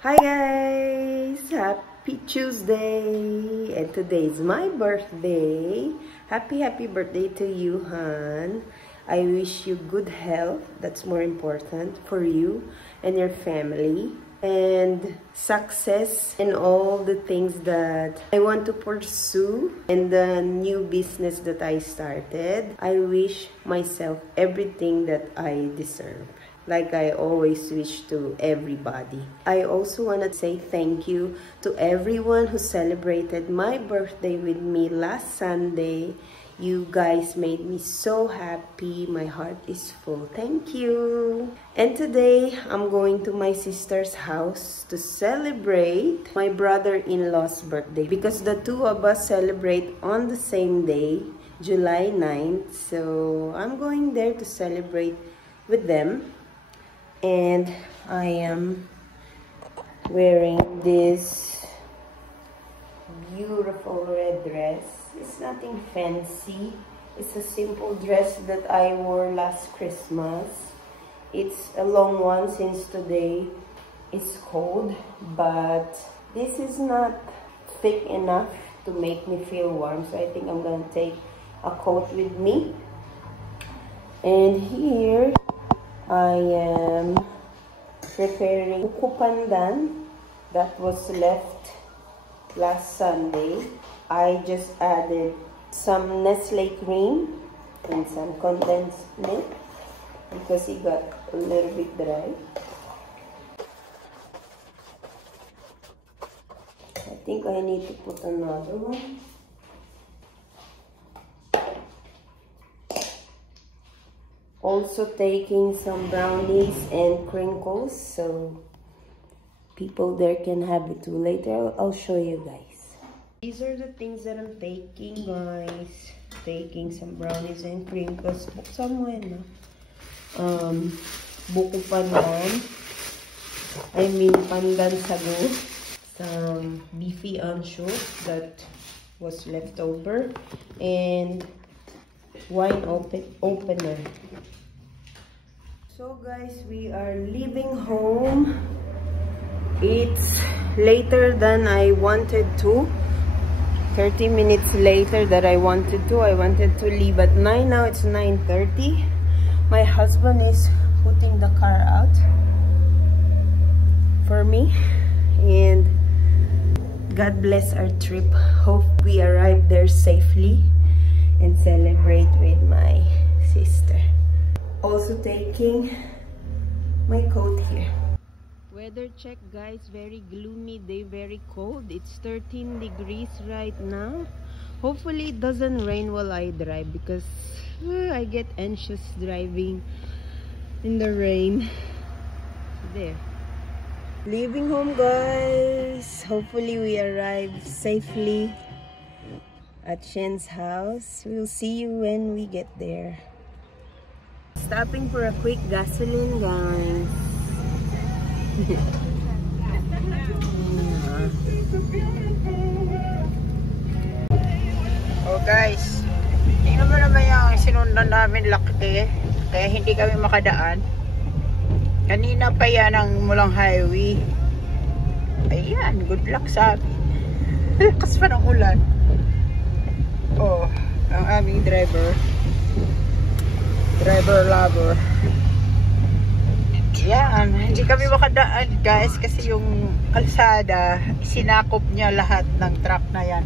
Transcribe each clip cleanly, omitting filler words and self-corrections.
Hi guys! Happy Tuesday! And today is my birthday. Happy birthday to you, Han. I wish you good health. That's more important for you and your family. And success in all the things that I want to pursue and the new business that I started. I wish myself everything that I deserve, like I always wish to everybody. I also want to say thank you to everyone who celebrated my birthday with me last Sunday. You guys made me so happy. My heart is full. Thank you. And today, I'm going to my sister's house to celebrate my brother-in-law's birthday because the two of us celebrate on the same day, July 9th. So, I'm going there to celebrate with them. And I am wearing this beautiful red dress. It's nothing fancy. It's a simple dress that I wore last Christmas. It's a long one since today is cold, but this is not thick enough to make me feel warm. So I think I'm gonna take a coat with me. And here I am preparing buko pandan that was left last Sunday. I just added some Nestle cream and some condensed milk because it got a little bit dry. I think I need to put another one. Also taking some brownies and crinkles so people there can have it too. Later I'll show you guys. These are the things that I'm taking, guys. Taking some brownies and crinkles. Somewhere na. Buko pandan. I mean pandan sago. Some beefy anchovies that was left over. And wine opener. So guys, we are leaving home. It's later than I wanted to. 30 minutes later that I wanted to. I wanted to leave at 9. Now it's 9:30. My husband is putting the car out for me. And God bless our trip. Hope we arrive there safely and celebrate with my sister. Also taking my coat here. Weather check, guys. Very gloomy day, very cold. It's 13 degrees right now. Hopefully it doesn't rain while I drive because I get anxious driving in the rain. There. Leaving home, guys. Hopefully we arrive safely at Shen's house. We'll see you when we get there. Stopping for a quick gasoline, guys. Oh guys, tingnan mo naman yung sinundan namin lakte, kaya hindi kami makadaan. Kanina pa yan ang mulang highway. Ayan, good luck sa amin. Lakas pa ng ulan. Oh, ang aming driver lover. Yan, hindi kami makadaan guys kasi yung kalsada sinakop niya lahat ng truck na yan.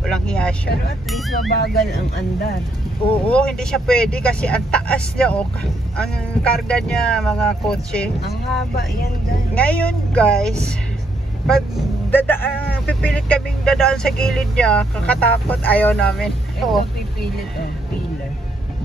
Walang hiya siya. Pero at least mabagal ang andar. Oo, hindi siya pwede kasi ang taas niya, ang karga niya mga kotse. Ang haba yan, guys. Ngayon guys, pag pipilit kaming dadaan sa gilid niya, kakatakot, ayaw namin. Ito pipilit, pillar.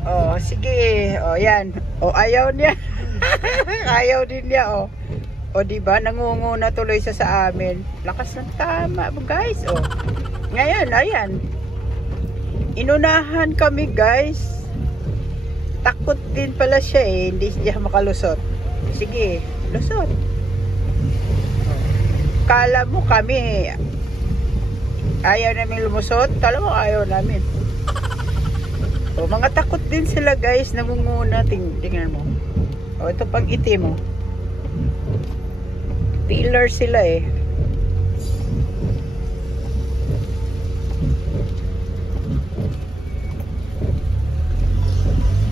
Oh, sige. Oh, yan. Oh, ayaw niya. Ayaw din niya, oh. O, diba? Nangunguna tuloy siya sa amin. Lakas ng tama, guys. Oh. Ngayon, ayan. Inunahan kami, guys. Takot din pala siya, eh. Hindi siya makalusot. Sige, lusot. Kala mo kami, ayaw namin lumusot. Kala mo ayaw namin. O, mga takot din sila, guys. Nangunguna. Tingnan mo. O, ito pag itim mo. Pillar sila eh.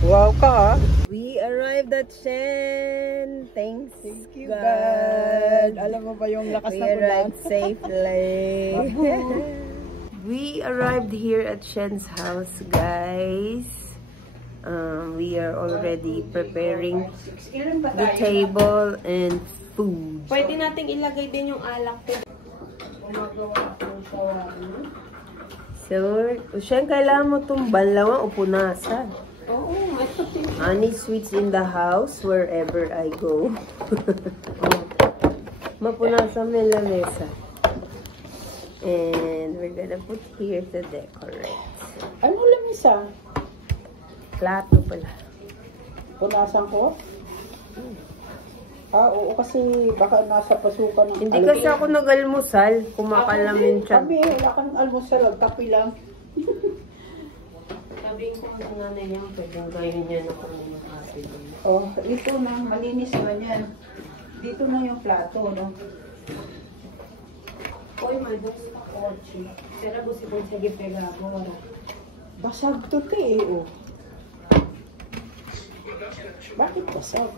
Wow ka ah. We arrived at Shen. Thank you, God. Alam mo ba yung lakas We ng ulan? arrived safely. We arrived here at Shen's house, guys. We are already preparing the table and food. Pwede nating ilagay din yung alak ko. So, Shen, kailangan mo itong banlawan o punasan. Oo, Honey sweets in the house wherever I go. Mapunasan mo yung lamesa. And we're gonna put here to decorate. Ano lamisa? Plato pala. Punasan ko? Ah, oo, kasi baka nasa pasukan ng Hindi kasi ako nag-almusal. Kumakalamin siya. Kami, wala kang almusal, kape lang. Sabihin ko sa nanay niya, pwedeng gawin niya na kung makasig. Oh, ito na, malinis naman yan. Dito na yung plato, no? Uy, may dos pa kotse. Sira po si sige pega ako. Basag to te, oh. Bakit basag?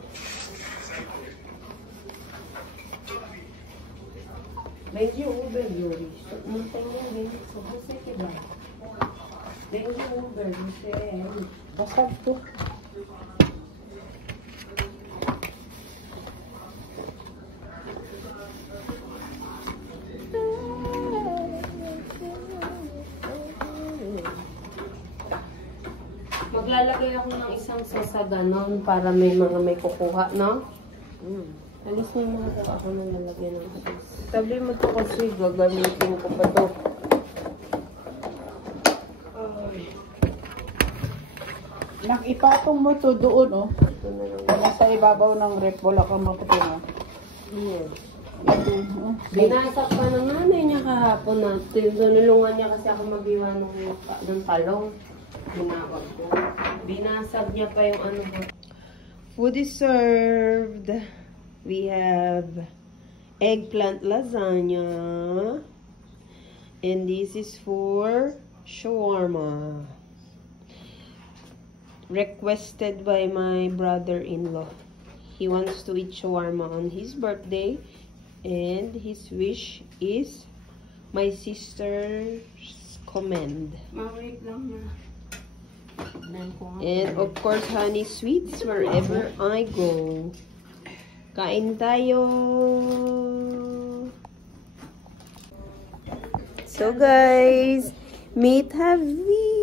Medyo Uber, Yuri. Nantay mo rin. So, kasi diba? Medyo Uber, kasi... Basag to. Maglalagay ako ng isang sa ganon para may mga may kukuha, no? Alis mo mga ako nang lalagyan ng alis. Sabi mo to kasi gagamitin ko pa to. Ipatong mo to doon, oh. Ito na lang. Nasa ibabaw ng rep, wala kang maputungan. Yan. Ito, oh. Binasak pa ng nanay niya kahapon na. Tinulungan niya kasi ako mag-iwa ng talong. Ginawag ko. Binasag niya pa yung ano ko. Food is served. We have eggplant lasagna. And this is for shawarma. Requested by my brother-in-law. He wants to eat shawarma on his birthday. And his wish is my sister's command. Ma-wait lang na. And of course, honey sweets wherever I go. Kain tayo! So guys, meet Havi!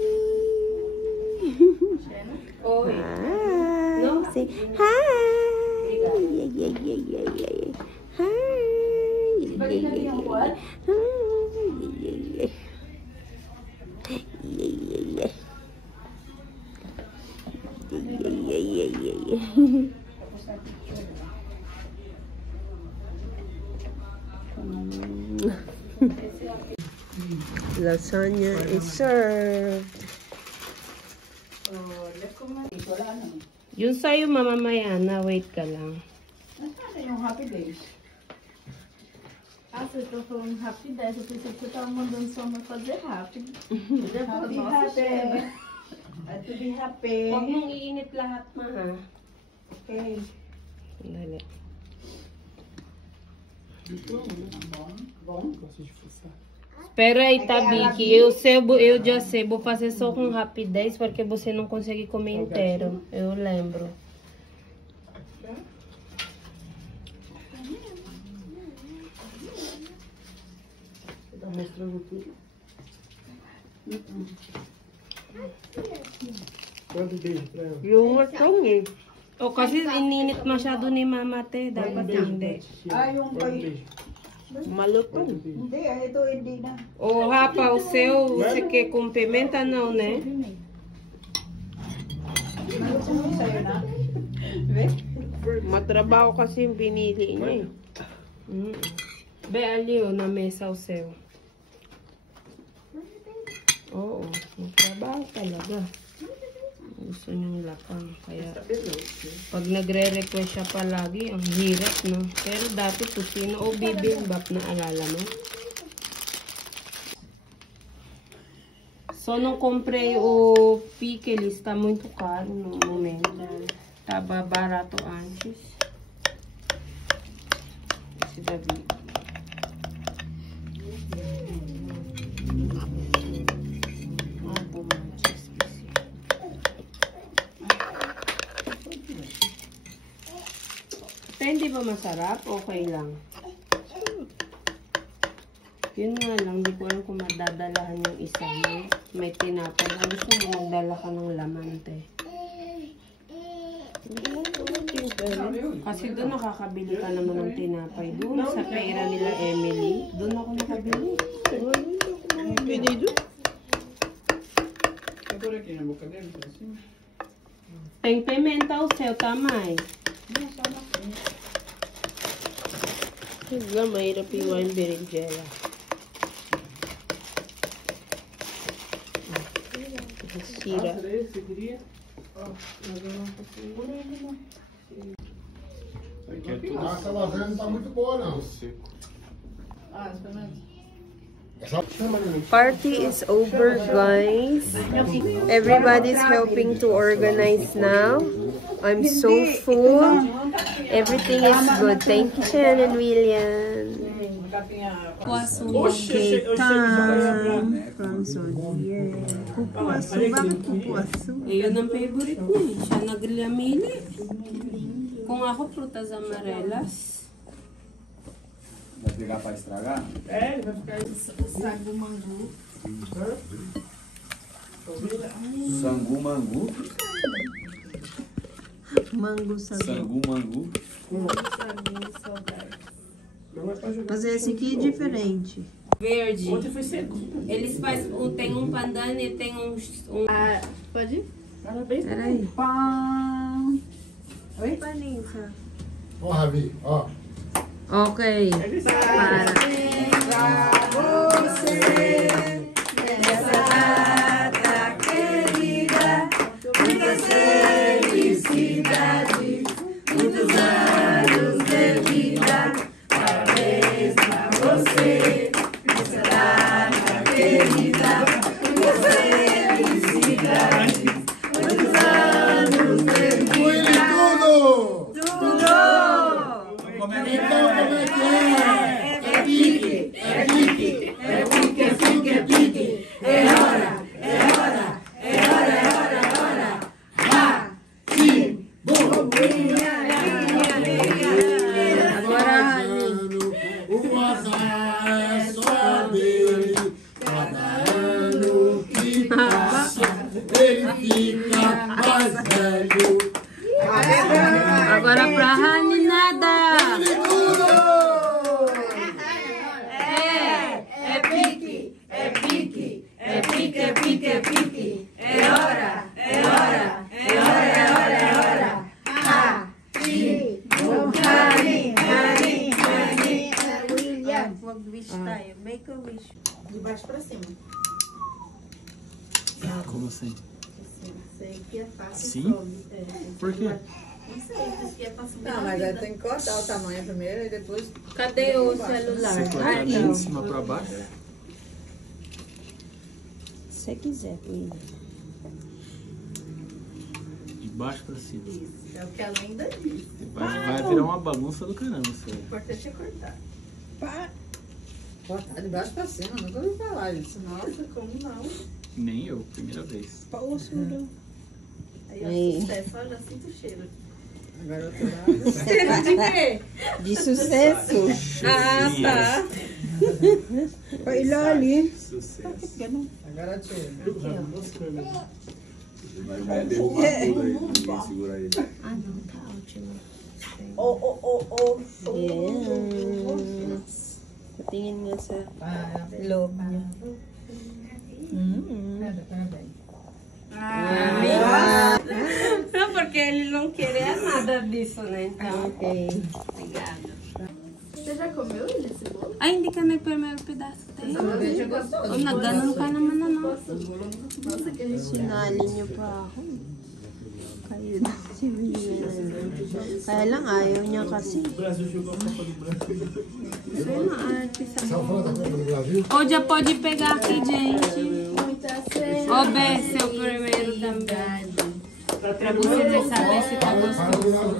Hi! No? Say hi! Yeah, yeah, yeah, yeah, yeah. Hi! Yeah, yeah, yeah, yeah. Hi! Yeah, yeah, yeah. Yeah, yeah, yeah. Yeah. Lasagna is served. Yun sa'yo mamamaya na. Wait ka lang. Nasaan yung happy days? Alltså då får en happy day så precis så tar man den som är för det happy. Happy, happy. To be happy. Huwag mong iinit lahat, ma, ha? Okay. Dali. Espera aí, tá, Vicky? Eu já sei, vou fazer só com rapidez, porque você não consegue comer inteiro. Eu lembro. Tá mostrando tudo. Quanto beijo pra ela? Yung watong eh. O kasi ininit masyado ni Mama Te, dapat hindi. Ah, yung Quanto kay... beijo? Malutong. Quanto beijo? Hindi, ito hindi na. O Rapa, o seu, você quer com pimenta não, né? Malutong yung sa'yo na. Matrabaho kasi yung pinili niya eh. Be ali, o, na mesa o seu. Oo, matrabaho talaga. gusto niyang lapang. Kaya pag nagre-request siya palagi, ang hirap, no? Pero dati tusino o bibimbap na alala mo. So, nung comprei o pickle, está muito caro no momento. Tava barato antes. Esse Davi. Hindi ba masarap? Okay lang. Yun nga lang, hindi ko alam kung madadalahan yung isa. May tinapay. Ano gusto mo magdala ka ng laman, te? Kasi doon nakakabili ka naman ng tinapay. Doon sa pera nila Emily. Doon ako nakabili. Pwede doon? Agora aqui na boca dele, assim. Tem pimenta o seu, tamay. Diba, mahirap iwan berinjela. Sira. Essa lasanha não tá muito boa, não. Party is over, guys. Everybody's helping to organize now. I'm so full. Everything is good. Thank you, Shan and William. Cake time from Zodiac. Cupuaçu, bakit cupuaçu? Ayun ang favorite niya. Siya naglamili. Kung ako, frutas amarelas. Vai pegar pra estragar? É, ele vai ficar Sagu mangu. Sangu mangu. Mango sagu. Sangu mangu. Mas esse aqui é diferente. Verde. Ontem foi seco. Eles fazem, tem um pandan e tem um... Ah, pode ir? Parabéns. Peraí. Pão. Oi? Panisa. Ó, Ravi, ó. Ok. Para. Agora pra Rani nada. É pique, é pique, é pique, é pique, é pique. É hora, é hora, é hora, é hora, é hora. Ha, pi, Rani, Rani, Rani, William. Mag-wish tayo. Make a wish. De baixo pra cima. Como assim? Sei que é fácil. Sim? Por quê? Não sei, porque é fácil. Não, mas aí tem que cortar o tamanho primeiro e depois. Cadê o celular? Você cortar aqui de cima pra baixo? Se você quiser, William. De baixo pra cima. É o que ela ainda diz. Vai virar uma bagunça do caramba isso aí. O importante é cortar. Cortar de baixo pra cima, nunca ouvi falar isso. Nossa, como não? Nem eu, primeira vez. Aí, ó, sucesso. Olha, já sinto o cheiro. Agora eu tô lá. Cheiro de quê? De sucesso. Ah, tá. Olha ali. Sucesso. Agora eu tiro. Vai derrubar tudo aí, ninguém segura ele. Ah, não, tá ótimo. Yes. Patingin nga sa loob niya. Não, porque ele não queria nada disso, né? Então, Ok. obrigada. Você já comeu ele, esse bolo? Ai, hindi ka nag-primeiro pedaço tayo. Sorvete é gostoso. O, nagganon ka naman, ano? Nossa, que a gente... Sinali niyo pa ako. Kayo na si Mia. Kaya lang ayaw niya kasi. Gusto na artist Só fala da Copa do Brasil. Ou já pode pegar aqui, gente. Ó, Bé, seu primeiro também. Pra você saber se tá gostoso.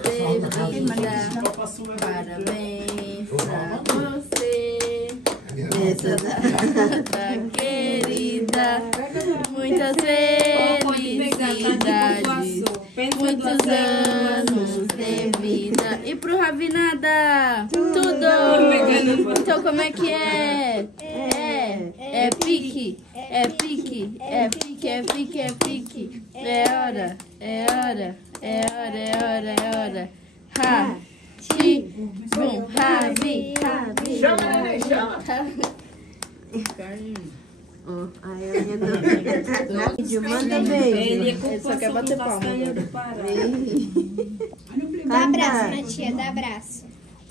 Parabéns pra você, essa data querida, muitas felicidades, muitos anos de vida. E pro Ravinada, tudo! Então como é que é? É pique, é pique, é pique, é pique, é pique. É hora, é hora, é hora, é hora, é hora. Ha! Ti, bum, Ravi, Ravi. Chama, neném, chama. Oh, ayaw niya na. Medyo manda, baby. Ele é Ele só quer bater palma castanha agora. do Pará. Dá abraço na tia, dá abraço.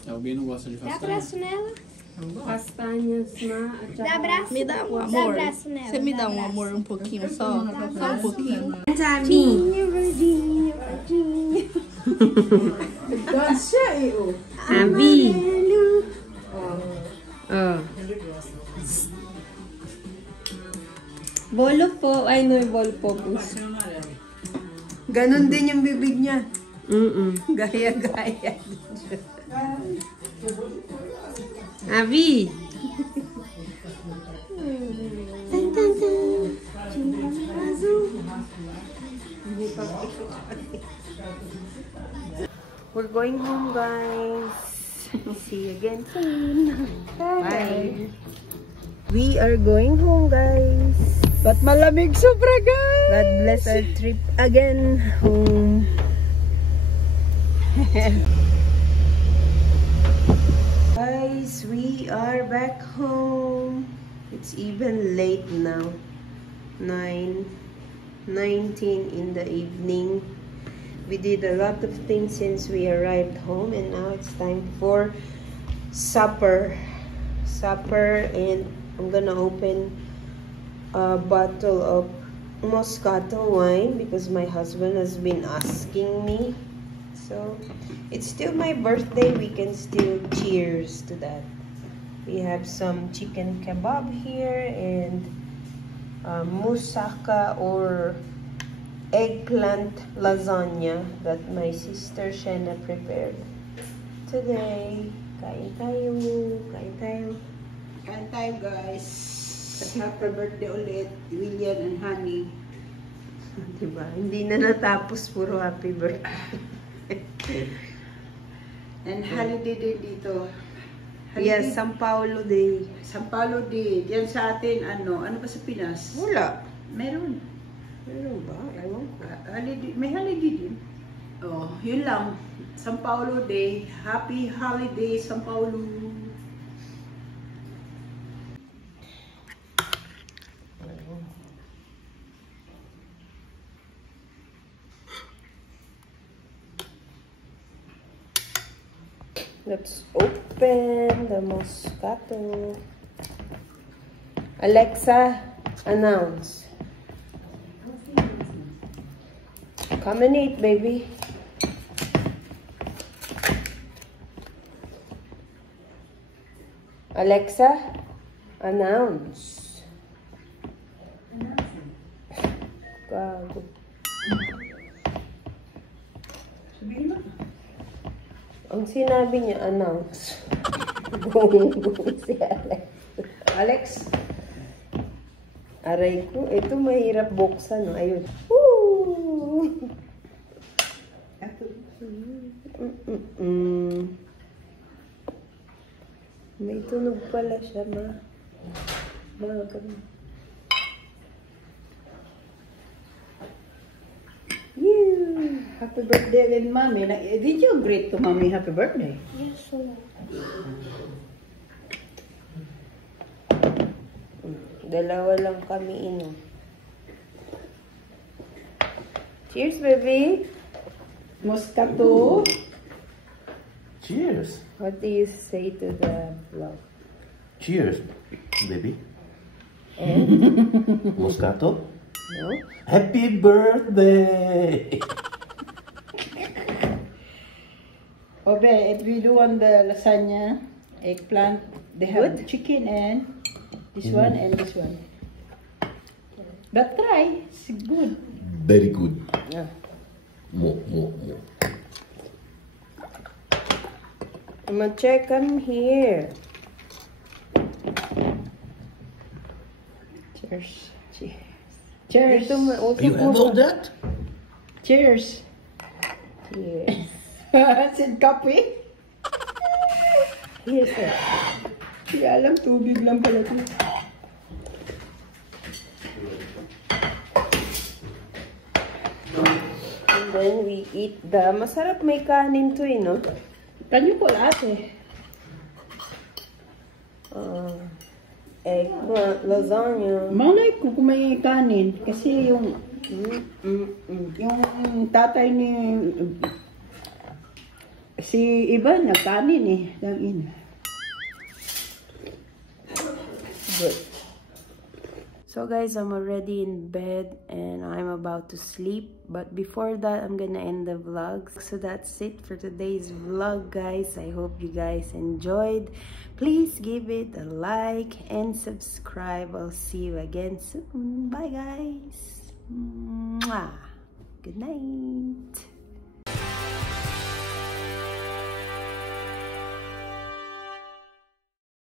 Alguém não gosta de Dá castanha? abraço nela. Castanhas na... Dá abraço. Me dá um Dá amor. abraço nela. Você me dá um abraço. amor um pouquinho só? Só um pouquinho. Abi. Oh. Bolo po. Ay, no, bolo po. Ganon din yung bibig niya. Gaya-gaya. Abi. We're going home, guys. See you again soon. Bye. We are going home, guys. Ba't malamig sobra, guys? God bless our trip again home. Guys, we are back home. It's even late now. 9:19 in the evening. We did a lot of things since we arrived home, and now it's time for supper. And I'm gonna open a bottle of Moscato wine because my husband has been asking me. So it's still my birthday. We can still cheers to that. We have some chicken kebab here and moussaka or eggplant lasagna that my sister Shena prepared today. Kain tayo. Kain tayo, guys. Happy birthday ulit, William and Honey. Diba? Hindi na natapos, puro happy birthday. And holiday day dito. Yes, San Paulo Day. San Paulo Day. Diyan sa atin, ano ba sa Pinas? Wala. Meron. Meron ba? Ewan ko. Holiday, may holiday din. Oh, yun lang. San Paulo Day. Happy holiday, San Paulo. Let's open the Moscato. Alexa, announce. Come and eat, baby. Alexa, announce. Gago. Ang sinabi niya, announce. Gong si Alex. Alex, aray ko. Ito mahirap buksan. No? Ayun. Woo! May tunog pala siya, ma. Ganun. Happy birthday again, Mommy. Did you greet to Mommy happy birthday? Yes, wala. Dalawa lang kami inom. Cheers, baby. Moscato. Cheers. What do you say to the vlog? Cheers, baby. And? Moscato. No? Happy birthday! Obe, if we do on the lasagna, eggplant, they have chicken and this one and this one. But try, it's good. Very good. Yeah. More. I'm gonna check on here. Cheers. Cheers. You have all that? Cheers. Yes. Said coffee? Yes, sir. Hindi alam, tubig lang pala ito. And then we eat the... Masarap may kanin to eh, no? Kanyo ko lahat eh. Eggplant, lasagna. Malay ko kung may kanin. Kasi yung tatay ni... Si Ivan, nagkanin eh. Good. So guys, I'm already in bed and I'm about to sleep. But before that, I'm gonna end the vlog. So that's it for today's vlog, guys. I hope you guys enjoyed. Please give it a like and subscribe. I'll see you again soon. Bye, guys. Mwah. Good night.